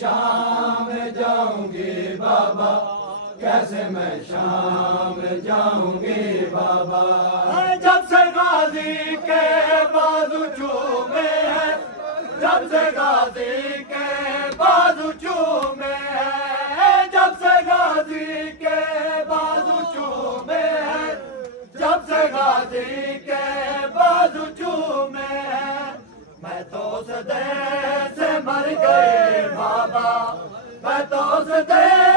शाम जाऊंगी बाबा, कैसे मैं शाम जाऊंगी बाबा। जब से गाजी के बाजू चूमे हैं, जब से गाजी के बाजू चूमे हैं, जब से गाजी के बाजू चूमे हैं, जब से गाजी के बाजू चूमे हैं, मैं तो सदैव से मर गए बाबा, मैं तो सदैव